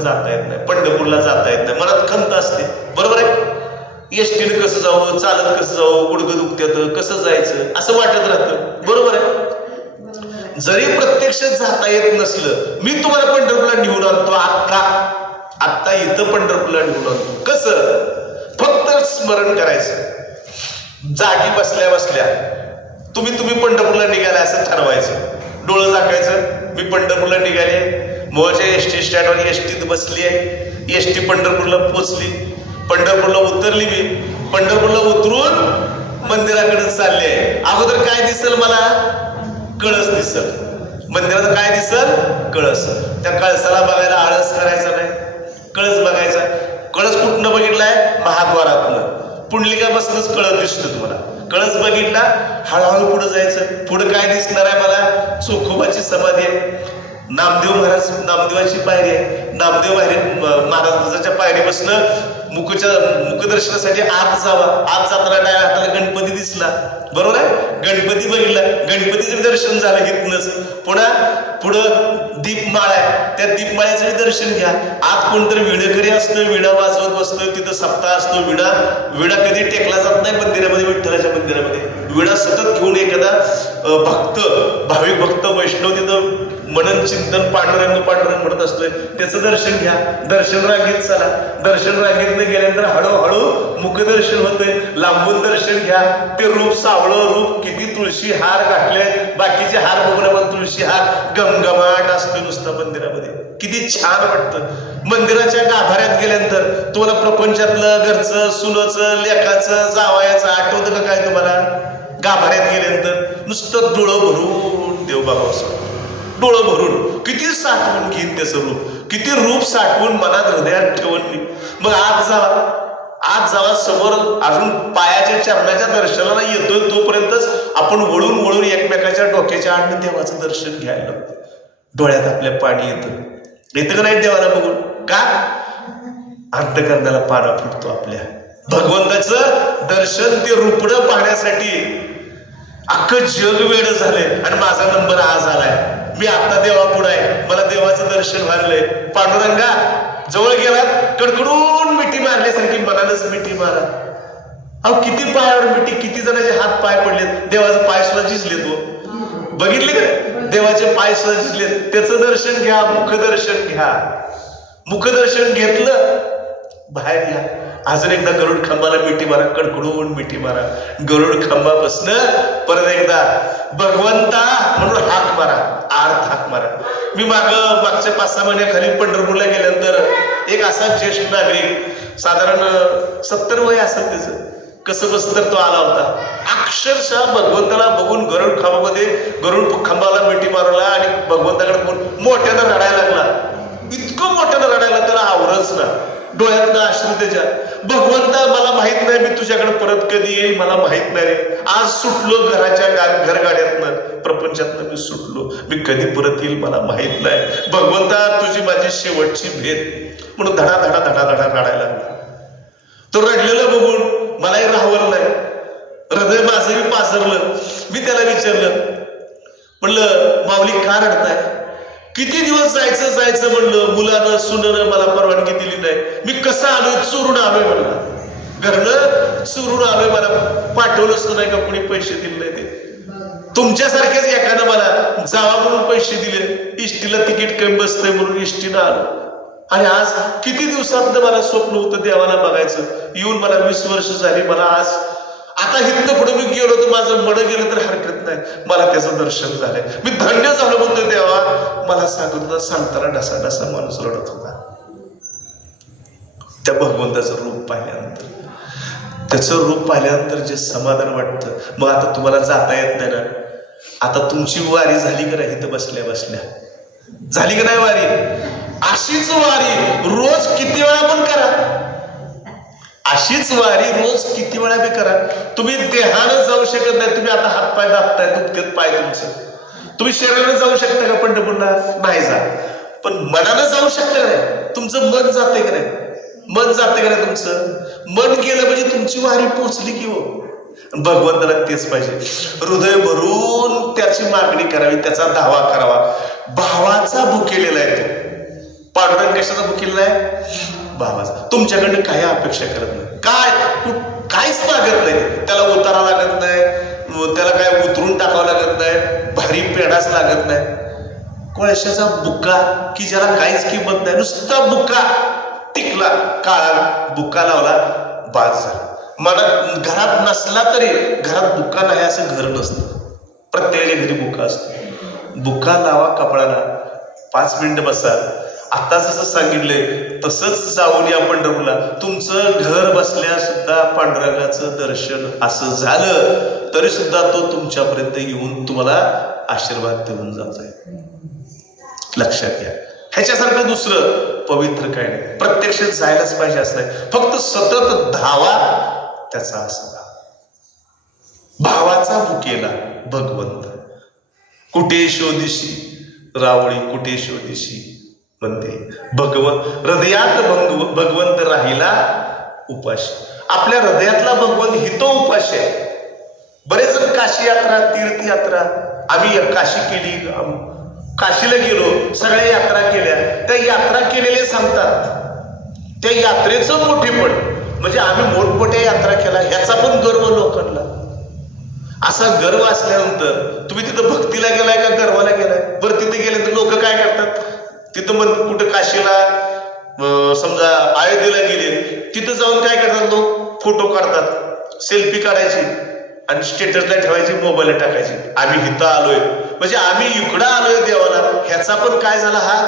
जाता येत नाही, पंढरपूरला जाता येत नाही, मनात खंत असते. बरोबर आहे. एसटीने कसं जावं, चालत कसं जावं, गुडघं दुखत्यात, कसं जायचं असं वाटत राहतं. बरोबर आहे. जरी प्रत्यक्षात जाता येत नसलं, मी तुम्हाला पंढरपूरला निघून आणतो. आत्ता इथं पंढरपूरला निघून आणतो. कसं? फक्त स्मरण करायचं. जागी बसल्या बसल्या तुम्ही पंढरपूरला निघाला असं ठरवायचं. डोळं झाकायचं. मी पंढरपूरला निघाले. मोहच्या एसटी स्टँडवर एसटीत बसली आहे. एसटी पंढरपूरला पोचली. पंढरपूरला उतरली. मी पंढरपूरला उतरून मंदिराकडे चालले आहे. अगोदर काय दिसल मला? कळस दिसल. मंदिरात काय दिसल? कळस. त्या कळसाला बघायला आळस करायचा नाही. कळस बघायचा. कळस कुठनं बघितलाय? महाद्वारातनं. पुंडलिकापासूनच कळस दिसतो तुम्हाला. कळस बघितला, हळूहळू पुढे जायचं. पुढे काय दिसणार आहे मला? चोखोबाची समाधी आहे. नामदेव महाराज, नामदेवाची पायरी आहे. नामदेव महाराजांच्या पायरीपासून मुखदर्शनासाठी आत जावा. आत जाताना डाव्या हाताला गणपती दिसला. बरोबर आहे. गणपती बघितला. गणपतीचं दर्शन झालं घेतलंच. पुढं दीपमाळ आहे. त्या दीपमाळ्याचं दर्शन घ्या. आत कोणतरी विणकरी असतं, विणा वाजवत बसतं. तिथं सप्ताह असतो. विणा कधी टेकला जात नाही मंदिरामध्ये, विठ्ठलाच्या मंदिरामध्ये. विणा सतत घेऊन एखादा भाविक भक्त वैष्णव तिथं मनन चिंतन पांडुरंग म्हणत असतोय. त्याचं दर्शन घ्या. दर्शन रांगेत चला. दर्शन रांगेत गेल्यानंतर हळूहळू मुखदर्शन होतंय. लांबून दर्शन घ्या. ते रूप सावळं रूप, किती तुळशी हार घातले, बाकीचे हार बघून पण तुळशी हार गमगमाट असतो नुसतं मंदिरामध्ये. किती छान वाटतं. मंदिराच्या गाभाऱ्यात गेल्यानंतर तुम्हाला प्रपंचातलं, घरचं, सुनचं, लेकाचं, जावयाचं आठवतं का काय तुम्हाला? गाभाऱ्यात गेल्यानंतर नुसतं डोळं भरून देव बाबा, डोळं भरून. किती साठवून घेईन त्याचं रूप, किती रूप साठवून मनात हृदयात ठेवून. मग आज जावा समोर अजून पायाच्या चरणाच्या दर्शनाला येतोय तोपर्यंतच आपण वळून एकमेकाच्या डोक्याच्या आडनं देवाचं दर्शन घ्यायला. डोळ्यात आपल्या पाणी येतं का नाही देवाला बघून? का? अंतकरणाला पारा फुटतो आपल्या. भगवंताचं दर्शन, ते रूपडं पाहण्यासाठी अख्खं जग वेळ झालंय. आणि माझा नंबर आज आलाय. मी आता देवापुढे आहे. मला देवाचं दर्शन व्हायलंय. पांडुरंगा जवळ गेलात, कडकडून मिठी मारल्यासारखी मनानच मिठी मारा. अहो किती पायावर मिठी, किती जणांचे हात पाय पडले. देवाचे पाय सुद्धा झिजले. तो बघितले का? देवाचे पाय सुद्धा झिजले. त्याचं दर्शन घ्या. मुखदर्शन घ्या. मुखदर्शन घेतलं, बाहेर घ्या. अजून एकदा गरुड खांबाला मिठी मारा. कडकडून मिठी मारा. गरुड खांबापासून परत एकदा भगवंता म्हणून हाक मारा. आर्थ हाक मारा. मी मागच्या 5-6 महिन्याखाली पंढरपूरला गेल्यानंतर एक असा ज्येष्ठ नागरिक, साधारण 70 वय असेल त्याचं, कसं बस तर तो आला होता. अक्षरशः भगवंताला बघून गरुड खांबाला मिठी मारला आणि भगवंताकडे मोठ्यानं रडायला लागला. इतकं मोठ्यानं रडायला त्याला आवरच ना. डोळ्यातनं अश्रू त्याच्या. भगवंता मला माहित नाही मी तुझ्याकडे परत कधी येईल, मला माहित नाही रे. आज सुटलो घरगाड्यातनं, प्रपंचातनं मी सुटलो. मी कधी परत येईल मला माहित नाही. भगवंता तुझी माझी शेवटची भेट म्हणून धडा रडायला लागला. तो रडलेलं बघून मलाही राहवलं नाही. हृदय माझंही पासरलं. मी त्याला विचारलं, म्हणलं माऊली का रडताय? किती दिवस जायचं म्हणलं. मुलानं सुननं मला परवानगी दिली नाही. मी कसं आलोय? चोरून आलोय म्हणलं. घरनं चोरून आलोय. मला पाठवलंच नाही का कुणी, पैसे दिले नाही ते. तुमच्यासारखेच एकानं मला जावा म्हणून पैसे दिले. इष्टीला तिकीट कमी बसतंय म्हणून इष्टीनं आलो. आणि आज किती दिवसात मला स्वप्न होतं देवाला बघायचं. येऊन मला 20 वर्ष झाली. मला आज आता इथनं पुढे मी गेलो तर माझं मड गेलं तर हरकत नाही. मला त्याचं दर्शन झालंय. मी धन्य झालो म्हणतो देवा. मला सांगताना ढसा माणूस रडत होता. त्या भगवंताचं रूप पाहिल्यानंतर, त्याचं रूप पाहिल्यानंतर जे समाधान वाटतं. मग आता तुम्हाला जाता येत नाही ना. आता तुमची वारी झाली का नाही? इथं बसल्या झाली का नाही वारी? अशीच वारी रोज किती वेळा पण करा. अशीच वारी रोज किती वेळा बी करा. तुम्ही देहानं जाऊ शकत नाही. तुम्ही आता हात पाय दाबताय, दुखतेत पाय तुमचं. तुम्ही शरीरानं जाऊ शकता का पंढरपूरला? नाही जा. पण मनानं जाऊ शकता नाही. तुमचं मन जाते का नाही? मन जाते का नाही तुमचं? मन गेलं म्हणजे तुमची वारी पोचली की हो. भगवंताला तेच पाहिजे. हृदय भरून त्याची मागणी करावी, त्याचा धावा करावा. भावाचा भुकेलेला आहे तो. पांडुरंग कशाचा भुकेलेला आहे? भावाचा. तुमच्याकडनं काही अपेक्षा करत नाही, काहीच मागत नाही. त्याला उतारा लागत नाही, त्याला काय उतरून टाकावं लागत नाही, भारी पेढाच लागत नाही. कोळशाचा बुक्का की ज्याला काहीच किंमत नाही, नुसता बुक्का टिकला, काळा बुक्का लावला, बाज झाला. मला घरात नसला तरी घरात बुक्का नाही असं घर नसतं. प्रत्येकाच्या घरी बुक्का असतो. बुक्का लावा कपडाला, 5 मिनिटं बसा. आता जसं सांगितलंय तसंच जाऊन या पंढरपूरला. तुमचं घर बसल्या सुद्धा पांडुरंगाचं दर्शन असं झालं तरी सुद्धा तो तुमच्यापर्यंत येऊन तुम्हाला आशीर्वाद देऊन जात आहे. लक्षात घ्या. ह्याच्यासारखं दुसरं पवित्र काय नाही. प्रत्यक्षात जायलाच पाहिजे असं नाही, फक्त सतत धावा त्याचा असावा. भावाचा भुकेला भगवंत कुठे शोधिशी रावळी, कुठे शोधिशी म्हणते भगवंत. हृदयात भगवंत राहिला उपाशी. आपल्या हृदयातला भगवंत ही तो उपाशी आहे. बरेच जण काशी यात्रा, तीर्थयात्रा, आम्ही काशी केली, काशीला गेलो, सगळ्या यात्रा केल्या. त्या यात्रा केलेले सांगतात त्या यात्रेचं मोठेपण म्हणजे आम्ही मोठमोठ्या यात्रा केला ह्याचा पण गर्व लोकांना. असा गर्व असल्यानंतर तुम्ही तिथं भक्तीला गेलाय का गर्वाला गेलाय? बरं तिथे गेले तर लोक काय करतात, तिथं मग कुठं काशीला समजा अयोध्येला गेले, तिथं जाऊन काय करतात लोक, फोटो काढतात, सेल्फी काढायची आणि स्टेटसला ठेवायची, मोबाईलला टाकायची, आम्ही इथं आलोय, म्हणजे आम्ही इकडं आलोय देवाला. ह्याचा पण काय झाला, हा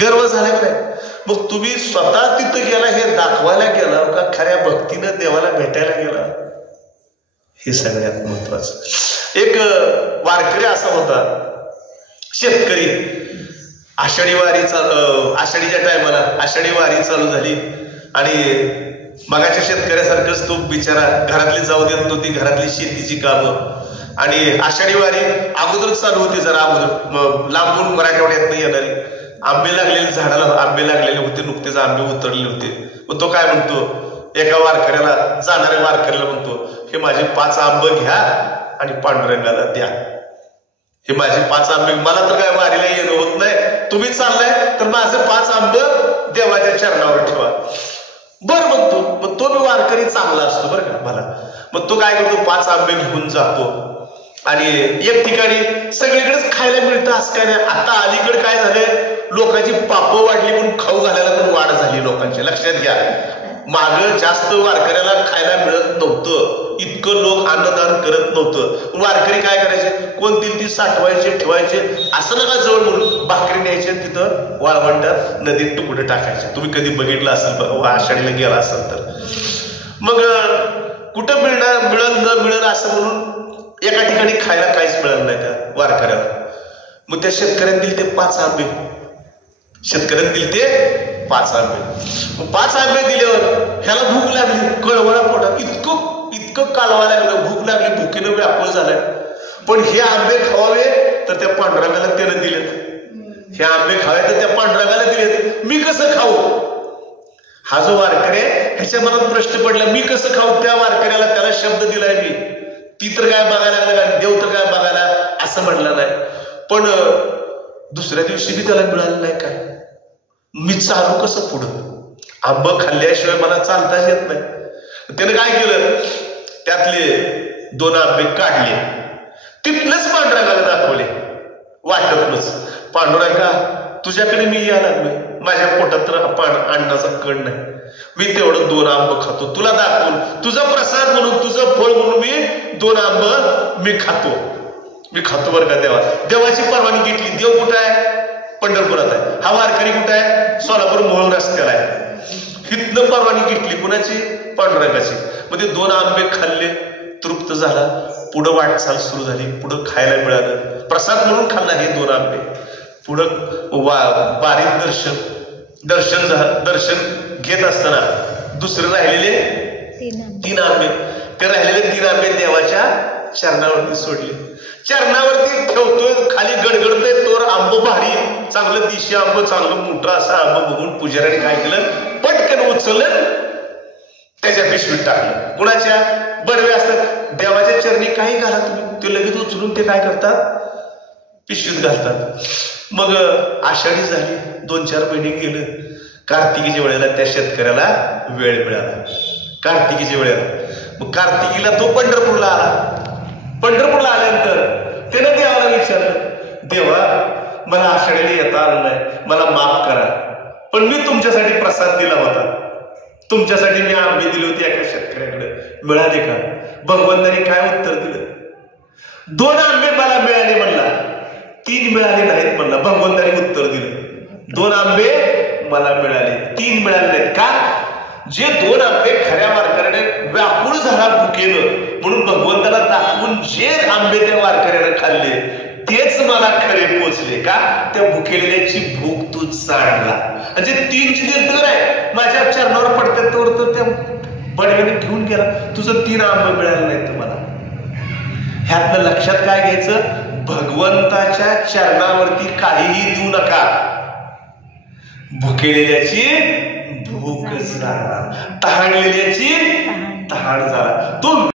गर्व झाला काय? मग तुम्ही स्वतः तिथं गेला हे दाखवायला गेला का खऱ्या भक्तीनं देवाला भेटायला गेला? हे सगळ्यात महत्वाचं. एक वारकरी असा होता, शेतकरी. आषाढी वारी आषाढीच्या टायमाला आषाढी वारी चालू झाली आणि मगाच्या शेतकऱ्यासारखंच तो बिचारा घरातली जाऊ देत नव्हती, घरातली शेतीची कामं. आणि आषाढी वारी अगोदर चालू होती, जरा अगोदर लांबून मराठवाड्यात येणारी. आंबे लागलेले झाडाला आंबे लागलेले होते, नुकतेच आंबे उतरले होते. मग तो काय म्हणतो, एका वारकऱ्याला, जाणाऱ्या वारकऱ्याला म्हणतो, हे माझे 5 आंबे घ्या आणि पांडुरंगाला द्या. हे माझे 5 आंबे, मला तर काय वारीला येणं होत नाही, तुम्ही चाललाय तर माझे 5 आंबे देवाच्या चरणावर ठेवा. बर म्हणतो. मग तो मी वारकरी चांगला असतो बरं का मला. मग तो काय करतो, 5 आंबे घेऊन जातो आणि एक ठिकाणी सगळीकडेच खायला मिळतं असं काय नाही. आता अलीकडे काय झालंय, लोकांची पापं वाढली म्हणून खाऊ घालायला पण वाढ झाली लोकांची. लक्षात घ्या, मागं जास्त वारकऱ्याला खायला मिळत नव्हतं, इतकं लोक अन्नदान करत नव्हतं. वारकरी काय करायचे, कोण दिल ती साठवायचे, ठेवायचे, असं नका जवळ म्हणून भाकरी न्यायचे, तिथं वाळवंटात नदीत तुकडे टाकायचे. तुम्ही कधी बघितलं असेल, आषाढीला गेला असेल तर. मग कुठं मिळेल न मिळेल असं म्हणून एका ठिकाणी खायला काहीच मिळालं नाही त्या वारकऱ्याला. मग त्या शेतकऱ्याने दिले ते 5 आंबे, शेतकऱ्याने दिले ते 5 आंबे. 5 आंबे दिल्यावर ह्याला भूक लागली, कळवळा पोटात, इतकं कालवा लागलं, भूक लागली, भुकीनं व्याकुळ झालाय. पण हे आंबे खावावे तर त्या पांडुरंगाला त्यानं दिलेत, हे आंबे खावे तर त्या पांडुरंगाला दिलेत, मी कसं खाऊ? हा जो वारकरी आहे ह्याच्या मनात प्रश्न पडला, मी कसं खाऊ? त्या वारकऱ्याला त्याला शब्द दिलाय मी, ती तर काय बघायला लागला, देव तर काय बघायला असं म्हणलं नाही. पण दुसऱ्या दिवशी बी त्याला मिळालं नाही काय. मी चालू कसं पुढं? आंब खाल्ल्याशिवाय मला चालताच येत नाही. त्याने काय केलं, त्यातले 2 आंबे काढले, तिथलंच पांडुरंगाला दाखवले वाटपच. पांडुरंगा तुझ्याकडे मी यायला लागलोय, माझ्या पोटात तर अन्नाचा कण नाही, मी तेवढं 2 आंब खातो, तुला दाखवून, तुझा प्रसाद म्हणून, तुझं फळ म्हणून मी 2 आंब मी खातो बरं का. देवाची परवानगी घेतली. देव कुठं आहे? पंढरपुरात आहे. हा वारकरी कुठं आहे? सोलापूर मोहोळ रस्त्याला आहे. हितनं परवानगी घेतली कुणाची? पांडुरंगाची. मग ते 2 आंबे खाल्ले, तृप्त झाला, पुढं वाटचाल सुरू झाली, पुढं खायला मिळालं, प्रसाद म्हणून खाल्ला हे 2 आंबे. पुढं बारीक दर्शन घेत असताना दुसरे राहिलेले 3 आंबे, ते राहिलेले 3 आंबे देवाच्या चरणावरती सोडले. चरणावरती ठेवतोय, खाली गडगडतोय, तोर आंब भारी, चांगलं देशी आंब, चांगलं मोठं असं आंब बघून पुजाऱ्याने काय केलं, पटकन उचललं, त्याच्या पिशवीत टाकलं. कुणाच्या? बडवे असतात देवाच्या चरणी काही घाला तुम्ही, ते लगेच उचलून ते काय करतात, पिशवीत घालतात. मग आषाढी झाली, 2-4 महिने गेलं. कार्तिकीच्या वेळेला त्या शेतकऱ्याला वेळ मिळाला. कार्तिकीच्या वेळेला मग कार्तिकीला तो पंढरपूरला आला. पंढरपूरला आल्यानंतर त्यानं देवाला विचारलं, देवा मला आषाढीला येता आलं नाही, मला माफ करा, पण मी तुमच्यासाठी प्रसाद दिला होता, तुमच्यासाठी मी आंबे दिले होते एका शेतकऱ्याकडे, मिळाले का? भगवंताने काय उत्तर दिलं? 2 आंबे मला मिळाले म्हणला, 3 मिळाले नाहीत म्हणला. भगवंताने उत्तर दिलं, 2 आंबे मला मिळाले, 3 मिळाले नाहीत. का? जे 2 आंबे खऱ्या वारकऱ्याने व्याकुळ झाला भुकेनं म्हणून भगवंताला दाखवून जे आंबे त्या वारकऱ्याने खाल्ले तेच मला खरे पोचले. का? त्या भुकेलेल्याची भूक तू चाडला. म्हणजे 3 तीर्थकर आहे माझ्या चरणावर पडतात तर त्या बडव्याने घेऊन गेला, तुझं 3 आंबे मिळाले नाहीत तुम्हाला. ह्यातनं लक्षात काय घ्यायचं? भगवंताच्या चरणावरती काहीही देऊ नका, भुकेलेल्याची भूक जाणार, तहानलेल्याची तहान जाणार.